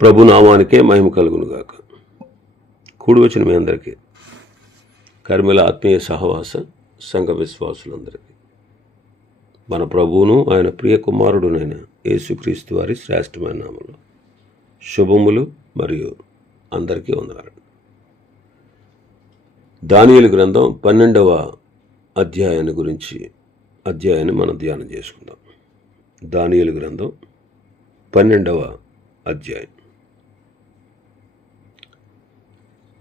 ప్రభు నామానికే మహిమ కలుగునుగాక. కూడి వచ్చిన మీ అందరికీ, కర్మిల ఆత్మీయ సహవాస సంఘ విశ్వాసులందరికీ మన ప్రభువును ఆయన ప్రియ కుమారుడునైన యేసుక్రీస్తు వారి శ్రేష్టమైన నామంలో శుభములు మరియు అందరికీ వందనాలు. దానియేలు గ్రంథం 12వ అధ్యాయాన్ని మనం ధ్యానం చేసుకుందాం. దానియేలు గ్రంథం 12వ అధ్యాయం.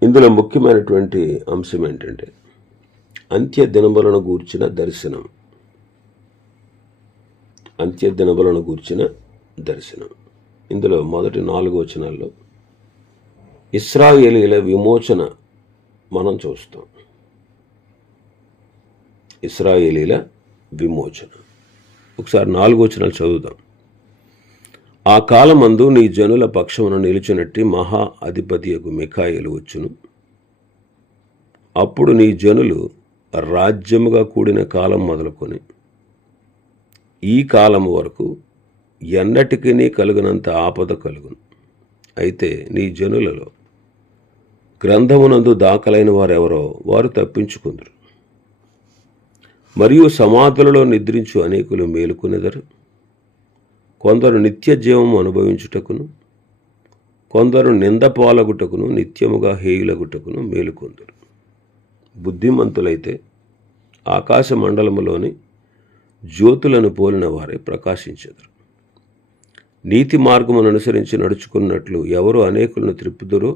ఇందులో ముఖ్యమైనటువంటి అంశం ఏంటంటే అంత్య దినములను గూర్చిన దర్శనం. అంత్య దినములను గూర్చిన దర్శనం. ఇందులో మొదటి 4 వచనాల్లో ఇశ్రాయేలీల విమోచన మనం చూస్తాం. ఇశ్రాయేలీల విమోచన. ఒకసారి 4 వచనాలు చదువుదాం. ఆ కాలమందు నీ జనుల పక్షమున నిలిచినట్టి మహా అధిపతియగు మిఖాయేలు వచ్చును. అప్పుడు నీ జనులు రాజ్యముగా కూడిన కాలం మొదలుకొని ఈ కాలము వరకు ఎన్నటికీ కలుగునంత ఆపద కలుగును. అయితే నీ జనులలో గ్రంథమునందు దాఖలైన వారెవరో వారు తప్పించుకుందరు. మరియు సమాధులలో నిద్రించు అనేకులు మేలుకొనెదరు. కొందరు నిత్య జీవము అనుభవించుటకును, కొందరు నిందపాలగుటకును, నిత్యముగా హేయులగుటకును మేలుకొందరు. బుద్ధిమంతులైతే ఆకాశ మండలములోని జ్యోతులను పోలిన వారే ప్రకాశించెదరు. నీతి మార్గమును అనుసరించి నడుచుకున్నట్లు ఎవరు అనేకులను త్రిప్పుదురో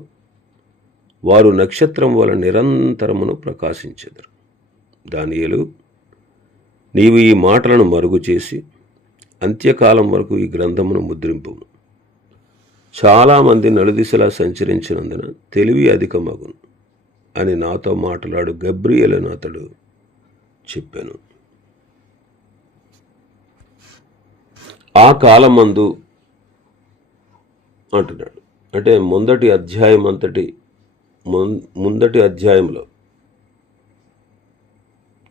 వారు నక్షత్రం వల్ల నిరంతరమును ప్రకాశించెదరు. దానియేలు, నీవు ఈ మాటలను మరుగు చేసి అంత్యకాలం వరకు ఈ గ్రంథమును ముద్రింపుము. చాలామంది నలుదిశలా సంచరించినందున తెలివి అధికమగును అని నాతో మాట్లాడు గబ్రియేలును అతడు చెప్పాను. ఆ కాలమందు అంటున్నాడు. అంటే ముందటి అధ్యాయంలో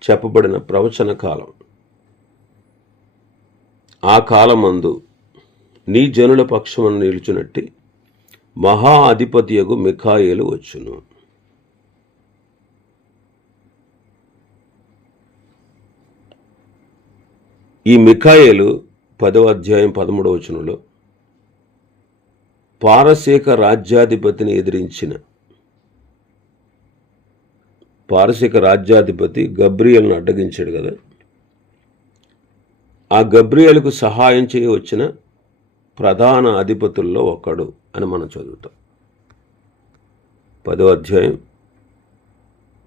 చెప్పబడిన ప్రవచన కాలం. ఆ కాలమందు నీ జనుల పక్షమును నిలుచునట్టి మహా అధిపతియగు మిఖాయేలు వచ్చును. ఈ మిఖాయేలు 10వ అధ్యాయం 13వ వచనంలో పారసీక రాజ్యాధిపతిని ఎదిరించిన పారసీక రాజ్యాధిపతి గబ్రియేలును అడ్డగించాడు కదా. ఆ గబ్రియేలుకు సహాయం చేయ వచ్చిన ప్రధాన అధిపతుల్లో ఒకడు అని మనం చదువుతాం. 10వ అధ్యాయం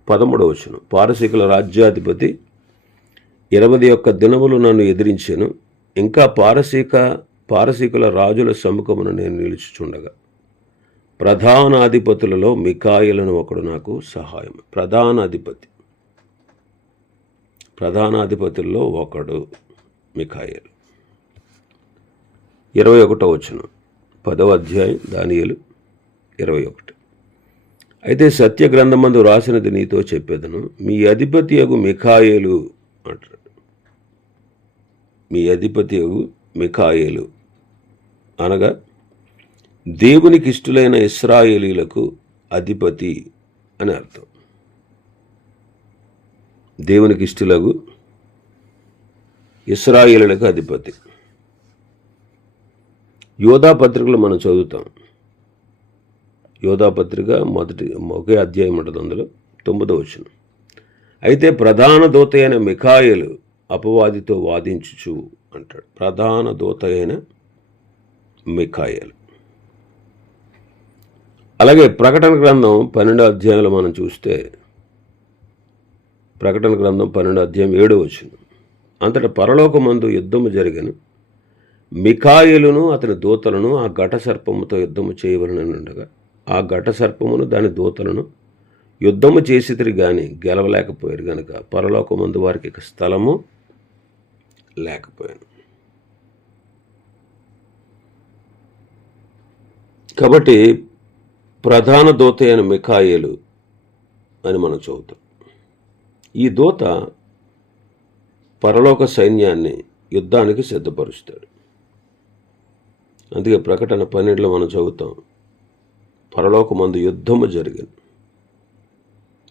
13వ వచనం. పారసీకుల రాజ్యాధిపతి 21 దినములు నన్ను ఎదిరించెను. ఇంకా పారసీకుల రాజుల సముఖమున నేను నిలుచుచుండగా ప్రధానాధిపతులలో మిఖాయేలును ఒకడు నాకు సహాయం. ప్రధానాధిపతుల్లో ఒకడు మిఖాయేలు. 21వ వచనం. 10వ అధ్యాయం దానియేలు 21. అయితే సత్య గ్రంథమందు రాసినది నీతో చెప్పేదను, మీ అధిపతియగు మిఖాయేలు అంటాడు. మీ అధిపతియగు మిఖాయేలు అనగా దేవునికి ఇష్టులైన ఇశ్రాయేలీలకు అధిపతి అని అర్థం. దేవునికి ఇష్టులకు ఇశ్రాయేలీలకు అధిపతి. యోధా పత్రికలు మనం చదువుతాం. యోధా పత్రిక ఒకే అధ్యాయం ఉంటుంది. అందులో 9వ వచనం. అయితే ప్రధాన దూత అయిన మిఖాయేలు అపవాదితో వాదించుచు అంటాడు. ప్రధాన దూత అయిన మిఖాయేలు. అలాగే ప్రకటన గ్రంథం 12వ అధ్యాయంలో మనం చూస్తే ప్రకటన గ్రంథం 12వ అధ్యాయం 7వ వచనం. అంతటా పరలోకమందు యుద్ధము జరిగెను. మిఖాయేలును అతని దూతలను ఆ ఘట సర్పముతో యుద్ధము చేయవలనని ఉండగా ఆ ఘట సర్పమును దాని దూతలను యుద్ధము చేసితిరి గాని గెలవలేకపోయారు గనుక పరలోకమందు వారికి ఇక స్థలము లేకపోయాను. కాబట్టి ప్రధాన దూత అయిన మిఖాయేలు అని మనం చదువుతాం. ఈ దూత పరలోక సైన్యాన్ని యుద్ధానికి సిద్ధపరుస్తాడు. అందుకే ప్రకటన 12లో మనం చదువుతాం, పరలోకమందు యుద్ధము జరిగింది,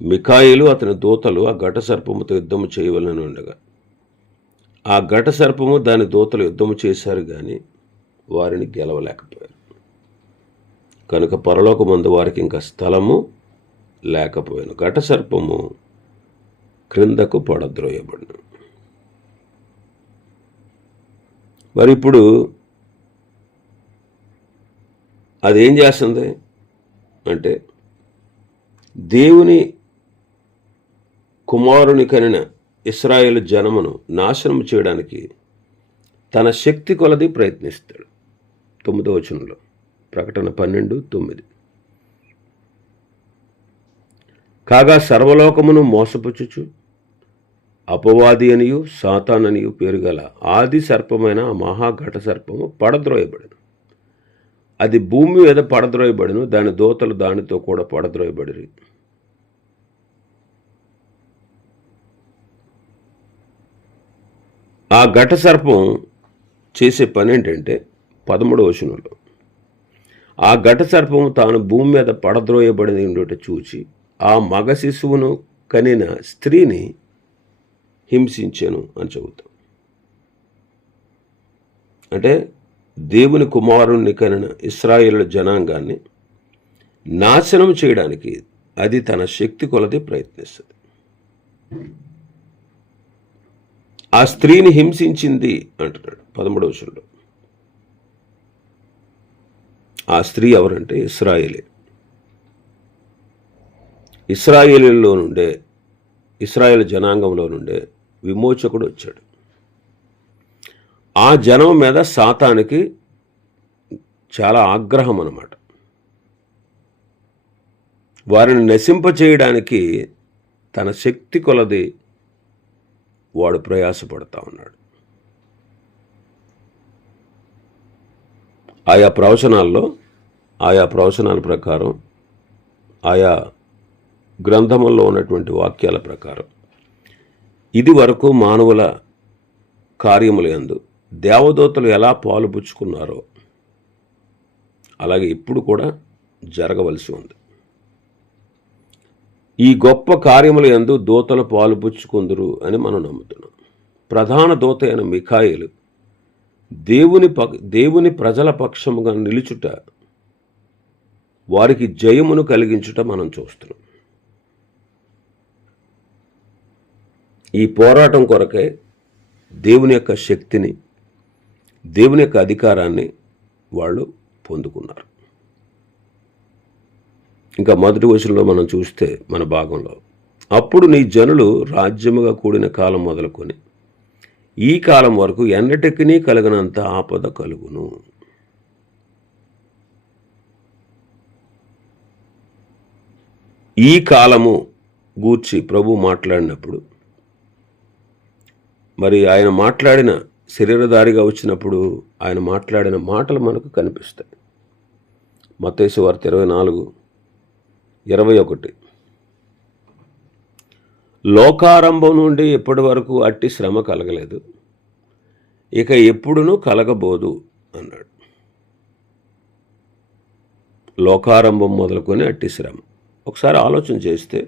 మిఖాయిలు అతని దూతలు ఆ ఘట సర్పముతో యుద్ధము చేయవలనని ఉండగా ఆ ఘట సర్పము దాని దూతలు యుద్ధము చేశారు, కానీ వారిని గెలవలేకపోయారు. కనుక పరలోకమందు వారికి ఇంకా స్థలము లేకపోయాను. ఘట సర్పము క్రిందకు పడద్రోయబడిన. మరి ఇప్పుడు అదేం చేస్తుంది అంటే, దేవుని కుమారుని కనిన ఇశ్రాయేలు జనమును నాశనం చేయడానికి తన శక్తి కొలది ప్రయత్నిస్తాడు. 9వ వచనంలో, ప్రకటన 12:9. కాగా సర్వలోకమును మోసపుచ్చుచు అపవాది అనియు సాతాననియు పేరు గల ఆది సర్పమైన ఆ మహాఘట సర్పము పడద్రోయబడిన. అది భూమి మీద పడద్రోయబడిను, దాని దూతలు దానితో కూడా పడద్రోయబడిరి. ఆ ఘట సర్పం చేసే పని ఏంటంటే 13వ వచనంలో, ఆ ఘట సర్పము తాను భూమి మీద పడద్రోయబడిన చూచి ఆ మగ శిశువును కనిన స్త్రీని హింసించెను అని చెబుతాం. అంటే దేవుని కుమారుణ్ణి కనిన ఇశ్రాయేలు జనాంగాన్ని నాశనం చేయడానికి అది తన శక్తి కొలది ప్రయత్నిస్తుంది. ఆ స్త్రీని హింసించింది అంటున్నాడు 13వ వచనంలో. ఆ స్త్రీ ఎవరంటే ఇశ్రాయేలే. ఇశ్రాయేలులో నుండే, ఇశ్రాయేల్ జనాంగంలో నుండే విమోచకుడు వచ్చాడు. ఆ జనం మీద సాతానికి చాలా ఆగ్రహం అన్నమాట. వారిని నశింపచేయడానికి తన శక్తి కొలది వాడు ప్రయాసపడతా ఉన్నాడు. ఆయా ప్రవచనాల ప్రకారం, ఆయా గ్రంథముల్లో ఉన్నటువంటి వాక్యాల ప్రకారం ఇది వరకు మానవుల కార్యముల యందు దేవదూతలు ఎలా పాలుపుచ్చుకున్నారో అలాగే ఇప్పుడు కూడా జరగవలసి ఉంది. ఈ గొప్ప కార్యముల యందు దూతలు పాలుపుచ్చుకుందురు అని మనం నమ్ముతున్నాం. ప్రధాన దూత అయిన మిఖాయేలు దేవుని ప్రజల పక్షముగా నిలుచుట, వారికి జయమును కలిగించుట మనం చూస్తున్నాం. ఈ పోరాటం కొరకే దేవుని యొక్క శక్తిని, దేవుని యొక్క అధికారాన్ని వాళ్ళు పొందుకున్నారు. ఇంకా మొదటి వచనంలో మనం చూస్తే మన భాగంలో, అప్పుడు నీ జనులు రాజ్యముగా కూడిన కాలం మొదలుకొని ఈ కాలం వరకు ఎన్నటికీ కలిగినంత ఆపద కలుగును. ఈ కాలము గూర్చి ప్రభు మాట్లాడినప్పుడు, మరి ఆయన మాట్లాడిన శరీరధారిగా వచ్చినప్పుడు ఆయన మాట్లాడిన మాటలు మనకు కనిపిస్తాయి. మత్తయి సువార్త 24:21, లోకారంభం నుండి ఇప్పటి వరకు అట్టి శ్రమ కలగలేదు, ఇక ఎప్పుడునూ కలగబోదు అన్నాడు. లోకారంభం మొదలుకొని అట్టి శ్రమ. ఒకసారి ఆలోచన చేస్తే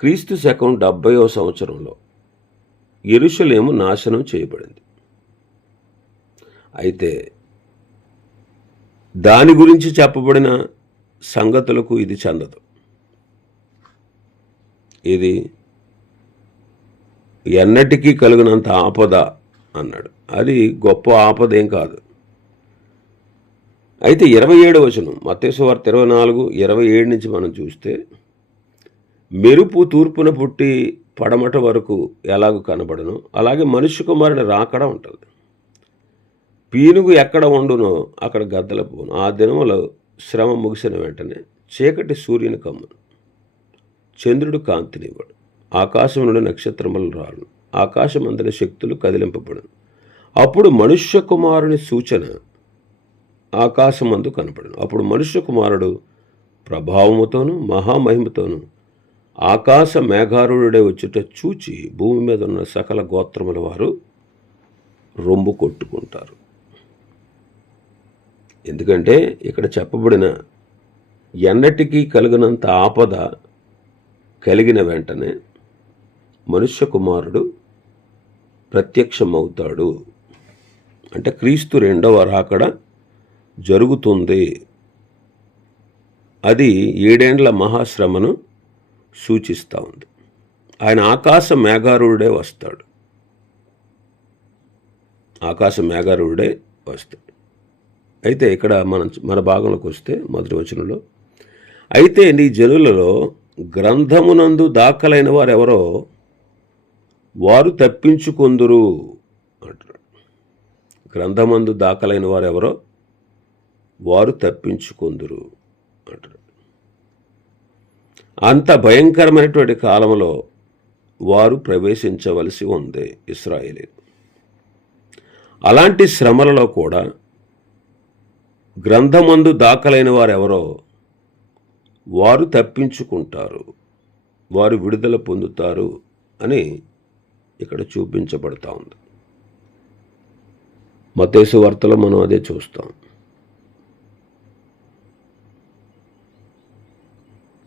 క్రీస్తు శకం 70వ సంవత్సరంలో యెరూషలేము నాశనం చేయబడింది. అయితే దాని గురించి చెప్పబడిన సంగతులకు ఇది చెందదు. ఇది ఎన్నటికీ కలిగినంత ఆపద అన్నాడు. అది గొప్ప ఆపదేం కాదు. అయితే 27వ వచనం మత్తయి సువార్త 24:27 నుంచి మనం చూస్తే, మెరుపు తూర్పున పుట్టి పడమట వరకు ఎలాగూ కనబడను అలాగే మనుష్య కుమారుని రాకడ ఉంటుంది. పీనుగు ఎక్కడ ఉండునో అక్కడ గద్దల పోను. ఆ దినములో శ్రమ ముగిసిన వెంటనే చీకటి సూర్యుని కమ్మును, చంద్రుడు కాంతినివ్వడు, ఆకాశం నుండి నక్షత్రములు రాను, ఆకాశం అందరి శక్తులు కదిలింపబడును. అప్పుడు మనుష్య కుమారుని సూచన ఆకాశమందు కనపడను. అప్పుడు మనుష్య కుమారుడు ప్రభావముతోను మహామహిమతోను ఆకాశ మేఘారుడే వచ్చుట చూచి భూమి మీద ఉన్న సకల గోత్రముల వారు రొమ్ము కొట్టుకుంటారు. ఎందుకంటే ఇక్కడ చెప్పబడిన ఎన్నటికీ కలిగినంత ఆపద కలిగిన వెంటనే మనుష్య కుమారుడు ప్రత్యక్షమవుతాడు. అంటే క్రీస్తు రెండవ రాకడ జరుగుతుంది. అది 7 ఏండ్ల మహాశ్రమను సూచిస్తూ ఉంది. ఆయన ఆకాశ మేఘారూఢుడే వస్తాడు. ఆకాశ మేఘారూఢుడే వస్తాడు. అయితే ఇక్కడ మన భాగంలోకి వస్తే మొదటి వచనంలో, అయితే నీ జనులలో గ్రంథమునందు దాఖలైన వారెవరో వారు తప్పించుకొందురు అంటారు. గ్రంథమందు దాఖలైన వారెవరో వారు తప్పించుకొందురు అంటారు. అంత భయంకరమైనటువంటి కాలంలో వారు ప్రవేశించవలసి ఉంది ఇశ్రాయేలీయులు. అలాంటి శ్రమలలో కూడా గ్రంథమందు దాఖలైన వారెవరో వారు తప్పించుకుంటారు, వారు విడుదల పొందుతారు అని ఇక్కడ చూపించబడతా ఉంది. మత్తయి సువార్తలో మనం అదే చూస్తాం.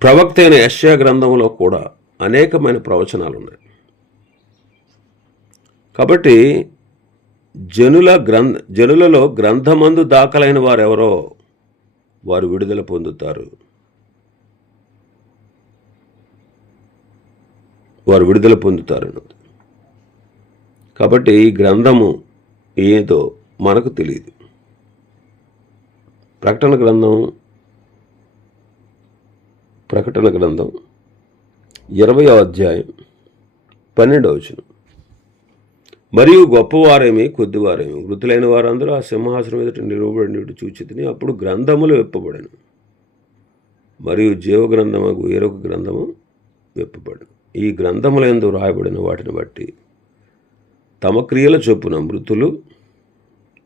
ప్రవక్త అయిన యెషయా గ్రంథంలో కూడా అనేకమైన ప్రవచనాలు ఉన్నాయి. కాబట్టి జనులలో గ్రంథమందు దాఖలైన వారెవరో వారు విడుదల పొందుతారు, వారు విడుదల పొందుతారు అన్నది. కాబట్టి ఈ గ్రంథము ఏదో మనకు తెలియదు. ప్రకటన గ్రంథం 20వ అధ్యాయం 12వ వచనం, మరియు గొప్పవారేమి కొద్దివారేమి వృద్ధులైన వారందరూ ఆ సింహాసనం ఎదుట నిలువబడినట్టు చూచితిని. అప్పుడు గ్రంథములు విప్పబడెను, మరియు జీవగ్రంథముకు వేరొక గ్రంథము విప్పబడెను. ఈ గ్రంథములందు రాయబడిన వాటిని బట్టి తమ క్రియల చొప్పున మృతులు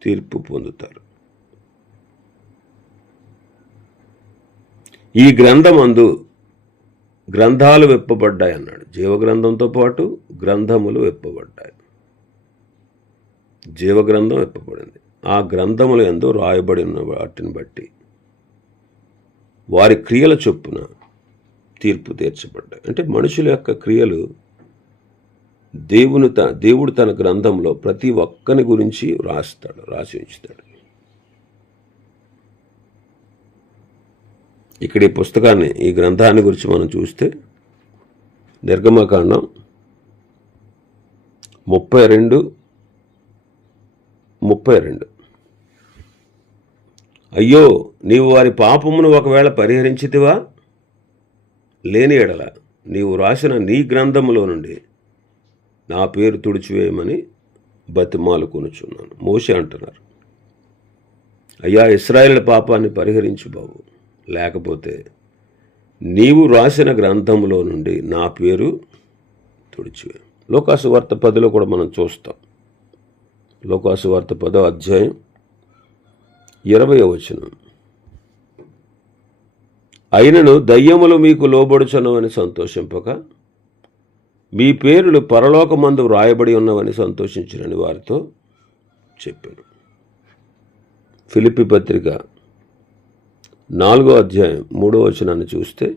తీర్పు పొందుతారు. ఈ గ్రంథమందు గ్రంథాలు విప్పబడ్డాయి అన్నాడు. జీవగ్రంథంతో పాటు గ్రంథములు విప్పబడ్డాయి. జీవగ్రంథం విప్పబడింది. ఆ గ్రంథములు యందు రాయబడిన వాటిని బట్టి వారి క్రియల చొప్పున తీర్పు తీర్చబడ్డాయి. అంటే మనుషుల యొక్క క్రియలు దేవుడు తన గ్రంథంలో ప్రతి ఒక్కని గురించి రాసి ఉంచుతాడు. ఇక్కడ ఈ పుస్తకాన్ని, ఈ గ్రంథాన్ని గురించి మనం చూస్తే నిర్గమకాండం 32 అయ్యో, నీవు వారి పాపమును ఒకవేళ పరిహరించితివా, లేని ఎడల నీవు రాసిన నీ గ్రంథములో నుండి నా పేరు తుడిచివేయమని బతిమాలుకొనుచున్నాను. మోషే అంటున్నారు, అయ్యా ఇశ్రాయేలు పాపాన్ని పరిహరించు బాబు, లేకపోతే నీవు రాసిన గ్రంథంలో నుండి నా పేరు తుడిచివేయ. లోకాసు వార్త 10లో కూడా మనం చూస్తాం. లోకాసు వార్త 10వ అధ్యాయం 20వ వచనం, అయినను దయ్యములు మీకు లోబడుచున్నవని సంతోషింపక మీ పేర్లు పరలోకమందు వ్రాయబడి ఉన్నవని సంతోషించినని వారితో చెప్పాను. ఫిలిప్పీ పత్రిక 4వ అధ్యాయం 3వ వచనాన్ని చూస్తే,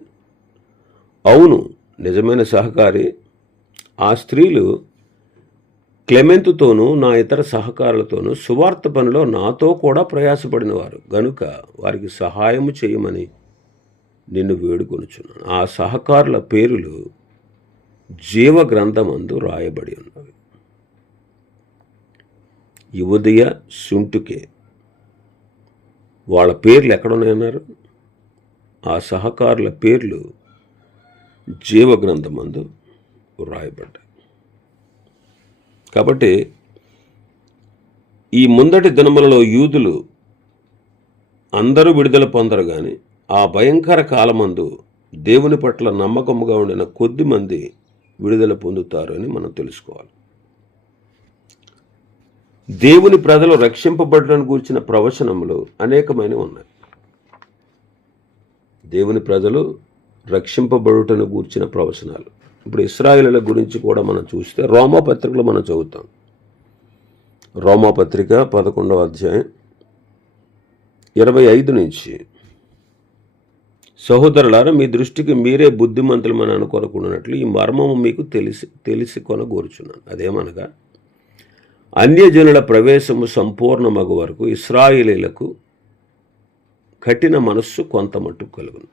అవును నిజమైన సహకారి ఆ స్త్రీలు క్లెమెంతుతోనూ నా ఇతర సహకారులతోనూ సువార్త పనిలో నాతో కూడా ప్రయాసపడినవారు గనుక వారికి సహాయము చేయమని నిన్ను వేడుకొనుచున్నాను. ఆ సహకారుల పేరులు జీవ గ్రంథమందు రాయబడి ఉన్నవి. యువదయ, సుంటుకే, వాళ్ళ పేర్లు ఎక్కడున్నాయన్నారు? ఆ సహకారుల పేర్లు జీవ గ్రంథమందు రాయబడ్డాయి. కాబట్టి ఈ ముందటి దినములలో యూదులు అందరూ విడుదల పొందరు, కానీ ఆ భయంకర కాలమందు దేవుని పట్ల నమ్మకముగా ఉండిన కొద్ది మంది విడుదల పొందుతారు అని మనం తెలుసుకోవాలి. దేవుని ప్రజలు రక్షింపబడటానికి గురించిన ప్రవచనములు అనేకమైనవి ఉన్నాయి. దేవుని ప్రజలు రక్షింపబడుటను గూర్చిన ప్రవచనాలు. ఇప్పుడు ఇశ్రాయేలుల గురించి కూడా మనం చూస్తే రోమాపత్రికలో మనం చదువుతాం. రోమాపత్రిక 11వ అధ్యాయం 25 నుంచి, సహోదరులారా, మీ దృష్టికి మీరే బుద్ధిమంతులమని అనుకొనకున్నట్లు ఈ మర్మము మీకు తెలిసి కొనగోరుచున్నాను. అదేమనగా, అన్యజనుల ప్రవేశము సంపూర్ణమగు వరకు ఇశ్రాయేలీలకు కఠిన మనస్సు కొంత మట్టుకు కలుగును.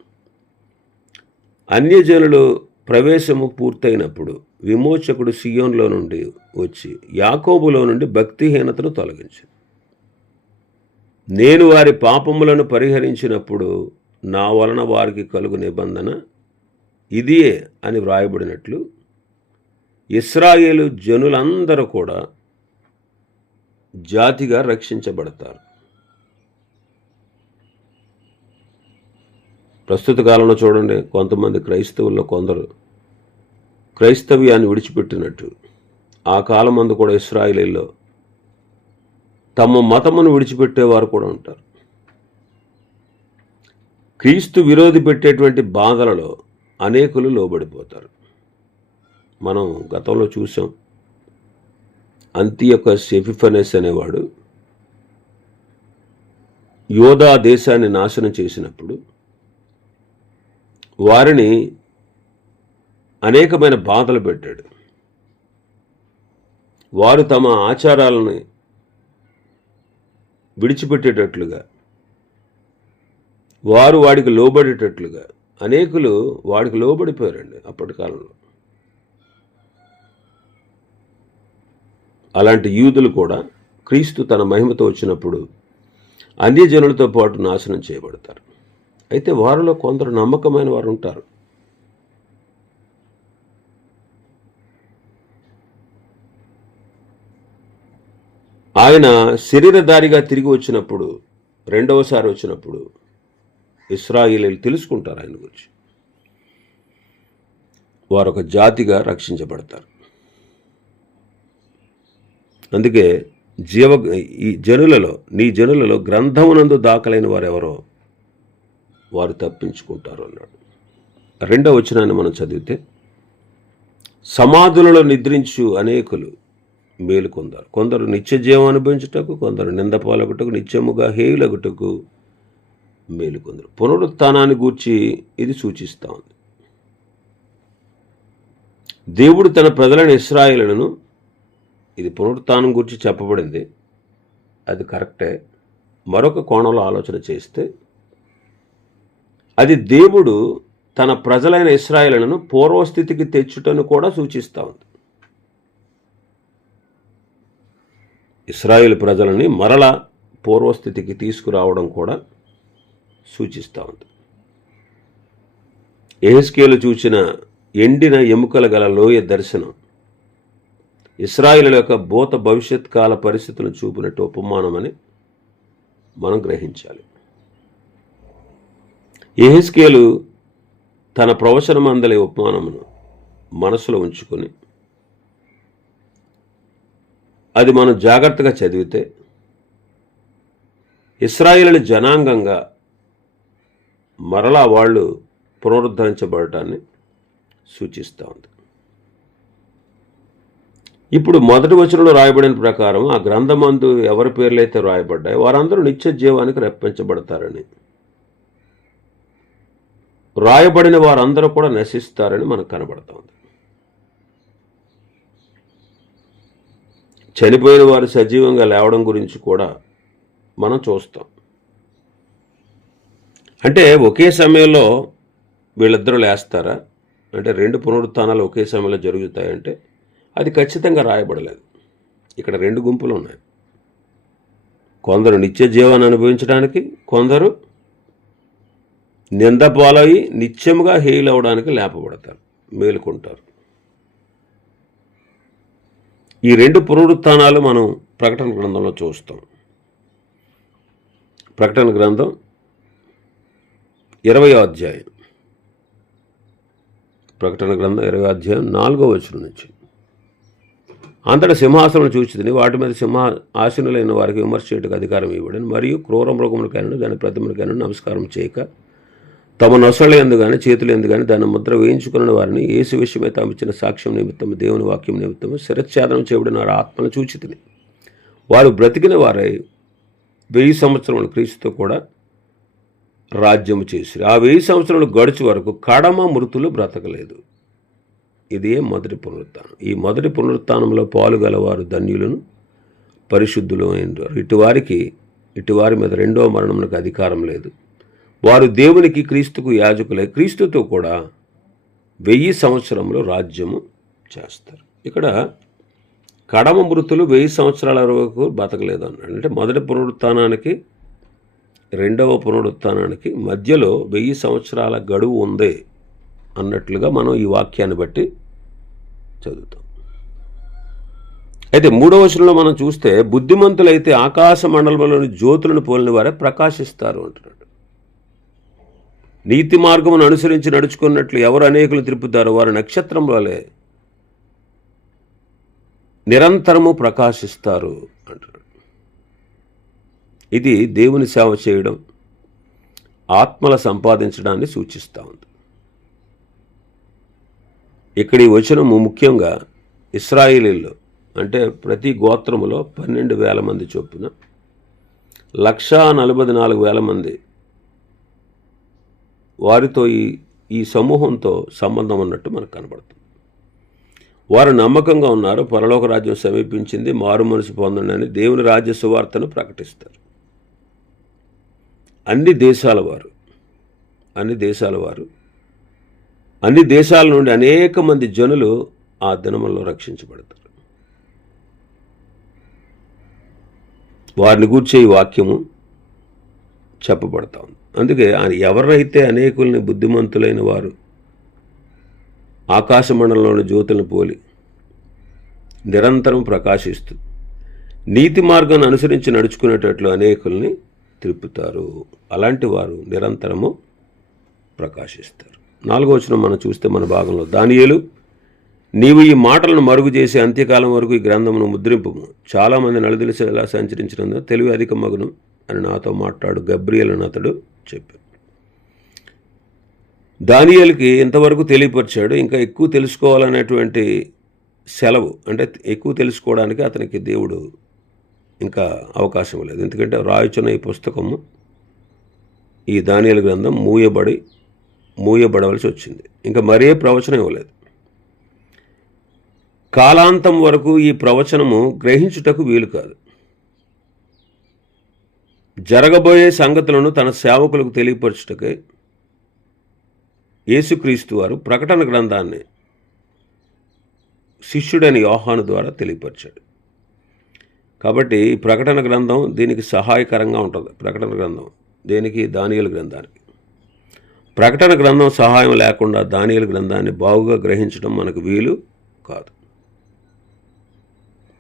అన్యజనులు ప్రవేశము పూర్తయినప్పుడు విమోచకుడు సియోన్లో నుండి వచ్చి యాకోబులో నుండి భక్తిహీనతను తొలగించు. నేను వారి పాపములను పరిహరించినప్పుడు నా వలన వారికి కలుగు నిబంధన ఇదియే అని వ్రాయబడినట్లు ఇశ్రాయేలు జనులందరూ కూడా జాతిగా రక్షించబడతారు. ప్రస్తుత కాలంలో చూడండి, కొంతమంది క్రైస్తవుల్లో కొందరు క్రైస్తవ్యాన్ని విడిచిపెట్టినట్టు ఆ కాలమందు కూడా ఇశ్రాయేలీల్లో తమ మతమును విడిచిపెట్టేవారు కూడా ఉంటారు. క్రీస్తు విరోధి పెట్టేటువంటి బాధలలో అనేకులు లోబడిపోతారు. మనం గతంలో చూసాం, అంతియొకస్ ఎపిఫనెస్ అనేవాడు యోధా దేశాన్ని నాశనం చేసినప్పుడు వారిని అనేకమైన బాధలు పెట్టాడు. వారు తమ ఆచారాలను విడిచిపెట్టేటట్లుగా, వారు వాడికి లోబడేటట్లుగా అనేకులు వాడికి లోబడిపోయారండి అప్పటి కాలంలో. అలాంటి యూదులు కూడా క్రీస్తు తన మహిమతో వచ్చినప్పుడు అన్యజనులతో పాటు నాశనం చేయబడతారు. అయితే వారిలో కొందరు నమ్మకమైన వారు ఉంటారు. ఆయన శరీరధారిగా తిరిగి వచ్చినప్పుడు, రెండవసారి వచ్చినప్పుడు ఇశ్రాయేలీయులు తెలుసుకుంటారు ఆయన గురించి. వారు ఒక జాతిగా రక్షించబడతారు. అందుకే ఈ జనులలో, నీ జనులలో గ్రంథమునందు దాఖలైన వారెవరో వారు తప్పించుకుంటారు అన్నాడు. 2వ వచనాన్ని మనం చదివితే, సమాధులలో నిద్రించు అనేకులు మేలుకొందారు. కొందరు నిత్య జీవం అనుభవించుటకు, కొందరు నిందపాలగుటకు, నిత్యముగా హేయులగుటకు మేలుకొందరు. పునరుత్థానాన్ని గూర్చి ఇది సూచిస్తూ ఉంది. దేవుడు తన ప్రజలైన ఇశ్రాయేలును, ఇది పునరుత్థానం గురించి చెప్పబడింది, అది కరెక్టే. మరొక కోణంలో ఆలోచన చేస్తే అది దేవుడు తన ప్రజలైన ఇశ్రాయేలును పూర్వస్థితికి తెచ్చుటను కూడా సూచిస్తూ ఉంది. ఇశ్రాయేలు ప్రజలని మరలా పూర్వస్థితికి తీసుకురావడం కూడా సూచిస్తూ ఉంది. యెహెజ్కేలు చూచిన ఎండిన ఎముకల గల లోయ దర్శనం ఇశ్రాయేలు యొక్క భూత భవిష్యత్ కాల పరిస్థితులను చూపినట్టు ఉపమానమని మనం గ్రహించాలి. యెహెజ్కేలు తన ప్రవచన మందలి ఉపమానమును మనసులో ఉంచుకొని అది మనం జాగ్రత్తగా చదివితే ఇశ్రాయేలు జనాంగంగా మరలా వాళ్ళు పునరుద్ధరించబడటాన్ని సూచిస్తూ ఉంది. ఇప్పుడు మొదటి వచనంలో రాయబడిన ప్రకారం ఆ గ్రంథమందు ఎవరి పేర్లైతే రాయబడ్డాయో వారందరూ నిత్య జీవానికి రప్పించబడతారని, రాయబడిన వారందరూ కూడా నశిస్తారని మనకు కనబడుతోంది. చనిపోయిన వారు సజీవంగా లేవడం గురించి కూడా మనం చూస్తాం. అంటే ఒకే సమయంలో వీళ్ళిద్దరూ లేస్తారా అంటే, 2 పునరుత్థానాలు ఒకే సమయంలో జరుగుతాయంటే అది ఖచ్చితంగా రాయబడలేదు. ఇక్కడ 2 గుంపులు ఉన్నాయి. కొందరు నిత్య జీవాన్ని అనుభవించడానికి, కొందరు నింద పాలయ్యి నిత్యముగా హేయులవడానికి లేపబడతారు, మేలుకుంటారు. ఈ 2 పునరుత్థానాలు మనం ప్రకటన గ్రంథంలో చూస్తాం. ప్రకటన గ్రంథం 20వ అధ్యాయం, ప్రకటన గ్రంథం 20వ అధ్యాయం 4వ వచనం నుంచి, అంతటా సింహాసనం చూచితిని, వాటి మీద ఆసీనులైన వారికి విమర్శ చేయటకు అధికారం ఇవ్వడని, మరియు క్రూర మృగములకైనా దాని ప్రతిమలకైనా నమస్కారం చేయక తమ నొసళ్ళ యందు కానీ చేతుల యందు కానీ దాని ముద్ర వేయించుకున్న వారిని యేసు విషయమై తాము ఇచ్చిన సాక్ష్యం నిమిత్తము, దేవుని వాక్యం నిమిత్తము శిరచ్ఛేదనం చేయబడిన వారి ఆత్మను చూచితిని. వారు బ్రతికిన వారై 1000 సంవత్సరములు క్రీస్తుతో కూడా రాజ్యము చేసిరి. ఆ 1000 సంవత్సరాలు గడుచు వరకు కడమ మృతులు బ్రతకలేదు. ఇదే మొదటి పునరుత్థానం. ఈ మొదటి పునరుత్థానంలో పాలుగలవారు ధన్యులను, పరిశుద్ధులు అయినారు. ఇటువారి మీద రెండవ మరణమునకు అధికారం లేదు. వారు దేవునికి, క్రీస్తుకు యాజకులై క్రీస్తుతో కూడా 1000 సంవత్సరములు రాజ్యము చేస్తారు. ఇక్కడ కడమ మృతులు 1000 సంవత్సరాల వరకు బతకలేదు అన్నాడు. అంటే మొదటి పునరుత్థానానికి రెండవ పునరుత్థానానికి మధ్యలో 1000 సంవత్సరాల గడువు ఉంది అన్నట్లుగా మనం ఈ వాక్యాన్ని బట్టి చదువుతాం. అయితే 3వ వచనంలో మనం చూస్తే బుద్ధిమంతులైతే ఆకాశ మండలంలోని జ్యోతులను పోలిన వారే ప్రకాశిస్తారు అంటున్నాడు. నీతి మార్గమును అనుసరించి నడుచుకున్నట్లు ఎవరు అనేకులు త్రిప్పుతారో వారు నక్షత్రం వలె నిరంతరము ప్రకాశిస్తారు అంటున్నాడు. ఇది దేవుని సేవ చేయడం, ఆత్మల సంపాదించడాన్ని సూచిస్తూ ఉంది. ఇక్కడ ఈ వచనము ముఖ్యంగా ఇశ్రాయేలీల్లో, అంటే ప్రతి గోత్రములో 12,000 మంది చొప్పున 144,000 మంది వారితో ఈ సమూహంతో సంబంధం ఉన్నట్టు మనకు కనబడుతుంది. వారు నమ్మకంగా ఉన్నారు, పరలోక రాజ్యం సమీపించింది, మారు మనసు పొందండి అని దేవుని రాజ్య సువార్తను ప్రకటిస్తారు. అన్ని దేశాల వారు అన్ని దేశాల నుండి అనేక మంది జనులు ఆ దినముల్లో రక్షించబడతారు. వారిని గూర్చే ఈ వాక్యము చెప్పబడతా ఉంది. అందుకే ఎవరైతే అనేకుల్ని బుద్ధిమంతులైన వారు ఆకాశ మండలంలోని జ్యోతులను పోలి నిరంతరం ప్రకాశిస్తూ నీతి మార్గాన్ని అనుసరించి నడుచుకునేటట్లు అనేకుల్ని త్రిప్పుతారు. అలాంటి వారు నిరంతరము ప్రకాశిస్తారు. 4వ వచనం మనం చూస్తే మన భాగంలో, దానియేలు నీవు ఈ మాటలను మరుగు చేసి అంత్యకాలం వరకు ఈ గ్రంథమును ముద్రింపుము, చాలామంది నలుదిశలా సంచరించినందున తెలివి అధిక మగును అని నాతో మాట్లాడు గబ్రియల్ అని అతడు చెప్పాడు. దానియేలుకి ఇంతవరకు తెలియపరిచాడు. ఇంకా ఎక్కువ తెలుసుకోవాలనేటువంటి సెలవు, అంటే ఎక్కువ తెలుసుకోవడానికి అతనికి దేవుడు ఇంకా అవకాశం లేదు. ఎందుకంటే రాయుచున్న ఈ పుస్తకము, ఈ దానియేలు గ్రంథం మూయబడవలసి వచ్చింది. ఇంకా మరే ప్రవచనం ఇవ్వలేదు. కాలాంతం వరకు ఈ ప్రవచనము గ్రహించుటకు వీలు కాదు. జరగబోయే సంగతులను తన సేవకులకు తెలియపరచుటకై యేసుక్రీస్తు వారు ప్రకటన గ్రంథాన్ని శిష్యుడైన యోహాను ద్వారా తెలియపరిచాడు. కాబట్టి ఈ ప్రకటన గ్రంథం దీనికి సహాయకరంగా ఉంటుంది. ప్రకటన గ్రంథం దేనికి? దానియేలు గ్రంథానికి. ప్రకటన గ్రంథం సహాయం లేకుండా దానియేలు గ్రంథాన్ని బాగుగా గ్రహించడం మనకు వీలు కాదు.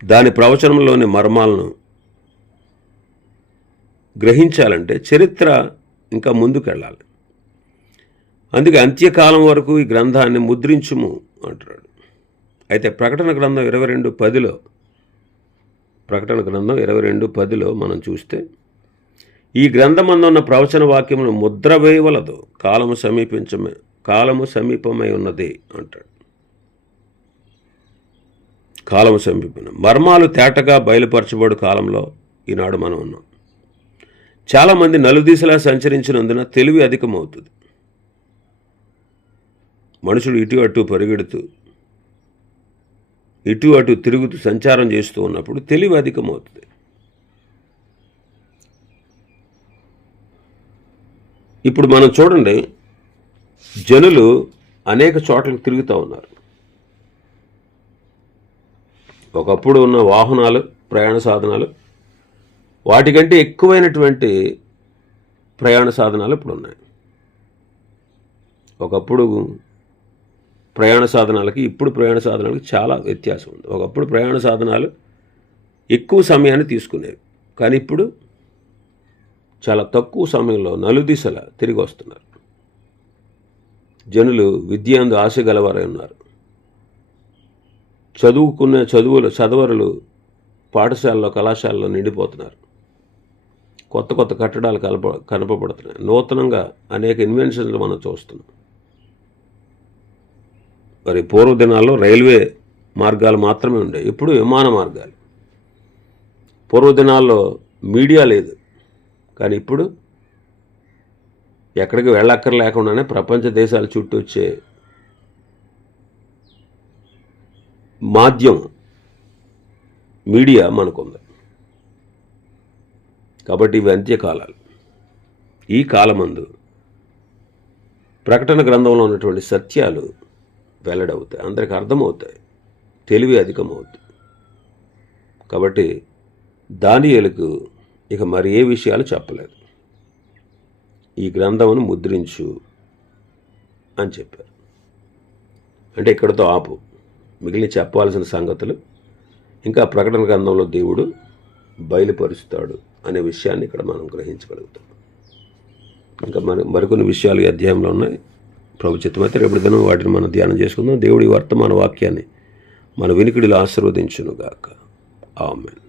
దాని ప్రవచనంలోని మర్మాలను గ్రహించాలంటే చరిత్ర ఇంకా ముందుకెళ్ళాలి. అందుకే అంత్యకాలం వరకు ఈ గ్రంథాన్ని ముద్రించుము అంటున్నాడు. అయితే ప్రకటన గ్రంథం 22:10లో మనం చూస్తే ఈ గ్రంథమందు ఉన్న ప్రవచన వాక్యమును ముద్ర వేయవలదు, కాలము సమీపమై ఉన్నది అంటాడు. కాలము సమీపం, మర్మాలు తేటగా బయలుపరచబడు కాలంలో ఈనాడు మనం ఉన్నాం. చాలామంది నలుదిశలా సంచరించినందున తెలివి అధికమవుతుంది. మనుషుడు ఇటు అటు పరిగెడుతూ ఇటు అటు తిరుగుతూ సంచారం చేస్తూ ఉన్నప్పుడు తెలివి అధికమవుతుంది. ఇప్పుడు మనం చూడండి, జనులు అనేక చోట్లకు తిరుగుతూ ఉన్నారు. ఒకప్పుడు ఉన్న వాహనాలు, ప్రయాణ సాధనాలు, వాటికంటే ఎక్కువైనటువంటి ప్రయాణ సాధనాలు ఇప్పుడు ఉన్నాయి. ఒకప్పుడు ప్రయాణ సాధనాలకి ఇప్పుడు ప్రయాణ సాధనాలకి చాలా వ్యత్యాసం ఉంది. ఒకప్పుడు ప్రయాణ సాధనాలు ఎక్కువ సమయాన్ని తీసుకునేవి, కానీ ఇప్పుడు చాలా తక్కువ సమయంలో నలుదిశల తిరిగి వస్తున్నారు. జనులు విద్య యందు ఆశ గలవారై ఉన్నారు. చదవరులు పాఠశాలలో, కళాశాలలో నిండిపోతున్నారు. కొత్త కొత్త కట్టడాలు కనపడుతున్నాయి. నూతనంగా అనేక ఇన్వెన్షన్లు మనం చూస్తున్నాం. మరి పూర్వ దినాల్లో రైల్వే మార్గాలు మాత్రమే ఉండేవి, ఇప్పుడు విమాన మార్గాలు. పూర్వ దినాల్లో మీడియా లేదు, కానీ ఇప్పుడు ఎక్కడికి వెళ్ళక్కర్లేకుండానే ప్రపంచ దేశాల చుట్టూ వచ్చే మాధ్యమం మీడియా మనకుంది. కాబట్టి ఇవి అంత్యకాలాలు. ఈ కాలమందు ప్రకటన గ్రంథంలో ఉన్నటువంటి సత్యాలు వెల్లడవుతాయి, అందరికి అర్థమవుతాయి, తెలివి అధికమవుతుంది. కాబట్టి దానియేలుకు ఇక మరి ఏ విషయాలు చెప్పలేదు. ఈ గ్రంథమును ముద్రించు అని చెప్పారు. అంటే ఇక్కడతో ఆపు, మిగిలిన చెప్పాల్సిన సంగతులు ఇంకా ప్రకటన గ్రంథంలో దేవుడు బయలుపరుస్తాడు అనే విషయాన్ని ఇక్కడ మనం గ్రహించగలుగుతాం. ఇంకా మరికొన్ని విషయాలు ఈ అధ్యాయంలో ఉన్నాయి. ప్రభు చిత్తమైతే రేపటి దినం వాటిని మనం ధ్యానం చేసుకుందాం. దేవుడి వర్తమాన వాక్యాన్ని మన వినికిడిలో ఆశీర్వదించునుగాక. ఆమేన్.